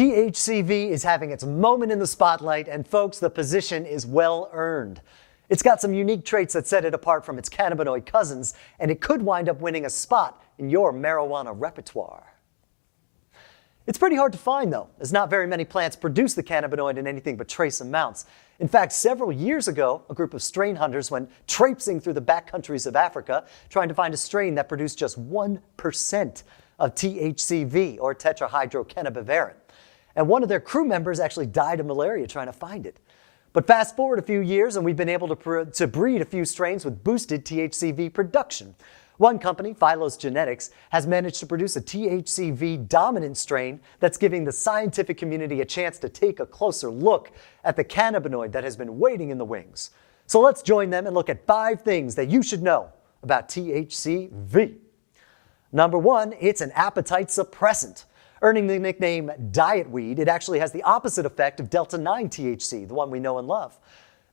THCV is having its moment in the spotlight, and folks, the position is well earned. It's got some unique traits that set it apart from its cannabinoid cousins, and it could wind up winning a spot in your marijuana repertoire. It's pretty hard to find, though, as not very many plants produce the cannabinoid in anything but trace amounts. In fact, several years ago, a group of strain hunters went traipsing through the backcountries of Africa trying to find a strain that produced just 1% of THCV, or tetrahydrocannabivarin. And one of their crew members actually died of malaria trying to find it. But fast forward a few years and we've been able to breed a few strains with boosted THCV production. One company, Phylos Genetics, has managed to produce a THCV dominant strain that's giving the scientific community a chance to take a closer look at the cannabinoid that has been waiting in the wings. So let's join them and look at 5 things that you should know about THCV. Number 1, it's an appetite suppressant. Earning the nickname diet weed, it actually has the opposite effect of delta-9 THC, the one we know and love.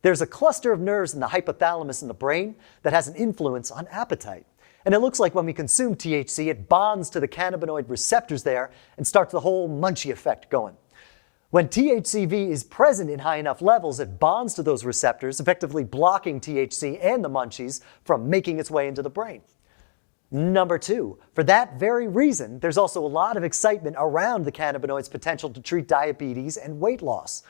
There's a cluster of nerves in the hypothalamus in the brain that has an influence on appetite. And it looks like when we consume THC, it bonds to the cannabinoid receptors there and starts the whole munchie effect going. When THCV is present in high enough levels, it bonds to those receptors, effectively blocking THC and the munchies from making its way into the brain. Number 2, for that very reason, there's also a lot of excitement around the cannabinoid's potential to treat diabetes and weight loss.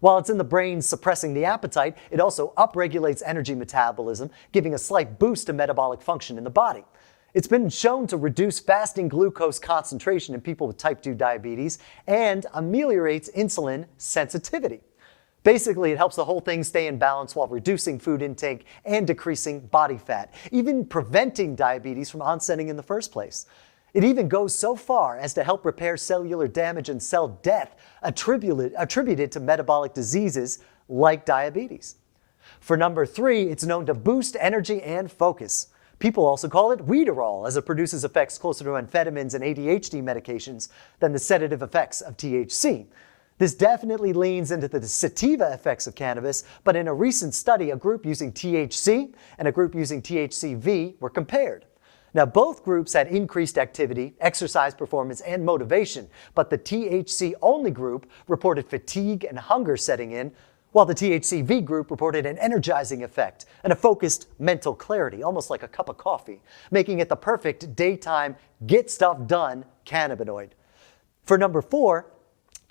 While it's in the brain suppressing the appetite, it also upregulates energy metabolism, giving a slight boost to metabolic function in the body. It's been shown to reduce fasting glucose concentration in people with type 2 diabetes and ameliorates insulin sensitivity. Basically, it helps the whole thing stay in balance while reducing food intake and decreasing body fat, even preventing diabetes from onsetting in the first place. It even goes so far as to help repair cellular damage and cell death attributed to metabolic diseases like diabetes. For number 3, it's known to boost energy and focus. People also call it Weederall, as it produces effects closer to amphetamines and ADHD medications than the sedative effects of THC. This definitely leans into the sativa effects of cannabis, but in a recent study, a group using THC and a group using THCV were compared. Now, both groups had increased activity, exercise performance, and motivation, but the THC-only group reported fatigue and hunger setting in, while the THCV group reported an energizing effect and a focused mental clarity, almost like a cup of coffee, making it the perfect daytime, get-stuff-done cannabinoid. For number 4,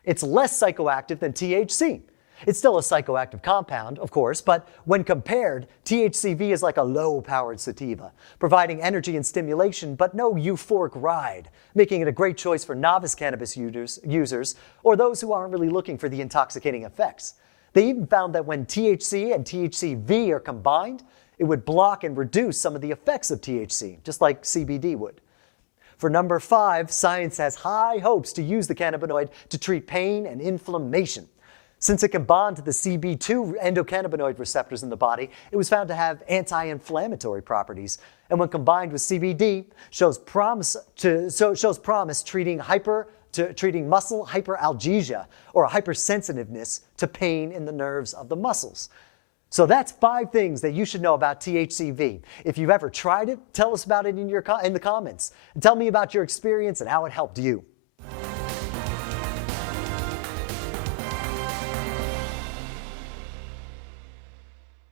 it's less psychoactive than THC. It's still a psychoactive compound, of course, but when compared, THCV is like a low-powered sativa, providing energy and stimulation, but no euphoric ride, making it a great choice for novice cannabis users or those who aren't really looking for the intoxicating effects. They even found that when THC and THCV are combined, it would block and reduce some of the effects of THC, just like CBD would. For number 5, science has high hopes to use the cannabinoid to treat pain and inflammation. Since it can bond to the CB2 endocannabinoid receptors in the body, it was found to have anti-inflammatory properties, and when combined with CBD, shows promise treating muscle hyperalgesia, or a hypersensitiveness to pain in the nerves of the muscles. So that's 5 things that you should know about THCV. If you've ever tried it, tell us about it in the comments. And tell me about your experience and how it helped you.